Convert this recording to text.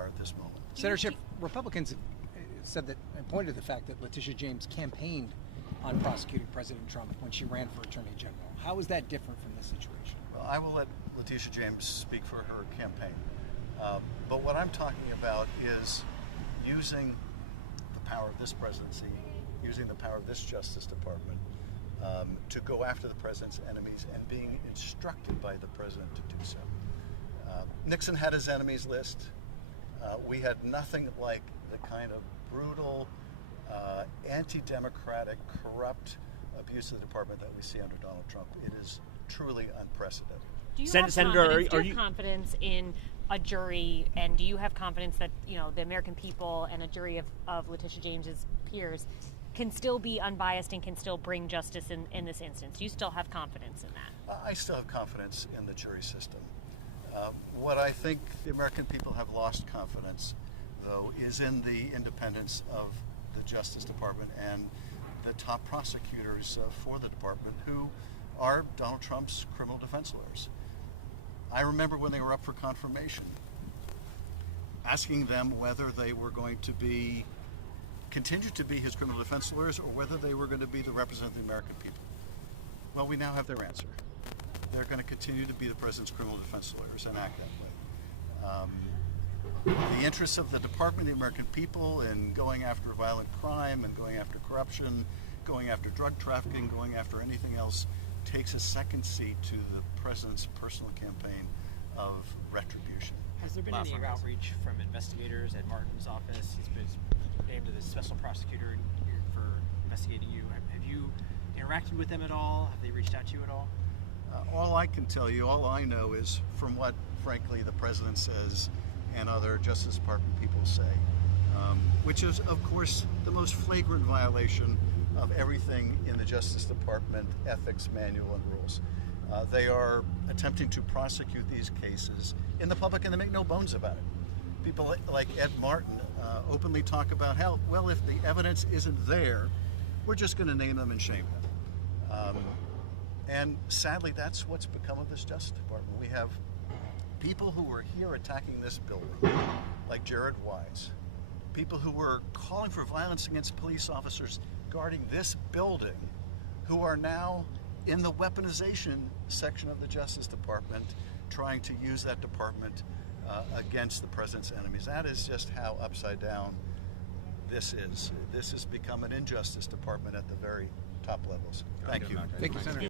are at this moment. Senator Schiff, Republicans said that and pointed to the fact that Letitia James campaigned on prosecuting President Trump when she ran for Attorney General. How is that different from this situation? Well, I will let Letitia James speak for her campaign. But what I'm talking about is using the power of this presidency, using the power of this Justice Department to go after the president's enemies and being instructed by the president to do so. Nixon had his enemies list. We had nothing like the kind of brutal, anti-democratic, corrupt abuse of the department that we see under Donald Trump. It is truly unprecedented. Do you Senator, have confidence in a jury, and do you have confidence that the American people and a jury of Letitia James's peers can still be unbiased and can still bring justice in this instance? Do you still have confidence in that? I still have confidence in the jury system. What I think the American people have lost confidence, though, is in the independence of the Justice Department and the top prosecutors for the department, who are Donald Trump's criminal defense lawyers. I remember when they were up for confirmation, asking them whether they were going to continue to be his criminal defense lawyers or whether they were going to be the representative of the American people. Well, we now have their answer. They're going to continue to be the president's criminal defense lawyers and act that way. The interests of the department, the American people, in going after violent crime and going after corruption, going after drug trafficking, going after anything else, takes a second seat to the president's personal campaign of retribution. Has there been any outreach from investigators at Martin's office? He's been named to the special prosecutor for investigating you. Have you interacted with them at all? Have they reached out to you at all? All I can tell you, all I know is from what, frankly, the president says and other Justice Department people say, which is, of course, the most flagrant violation of everything in the Justice Department ethics manual and rules. They are attempting to prosecute these cases in the public, and they make no bones about it. People like Ed Martin openly talk about how, well, if the evidence isn't there, we're just going to name them and shame them. And sadly, that's what's become of this Justice Department. We have people who were here attacking this building, like Jared Wise, people who were calling for violence against police officers guarding this building, who are now in the weaponization section of the Justice Department, trying to use that department against the president's enemies. That is just how upside down this is. This has become an injustice department at the very top levels. Thank you. Thank you, Senator.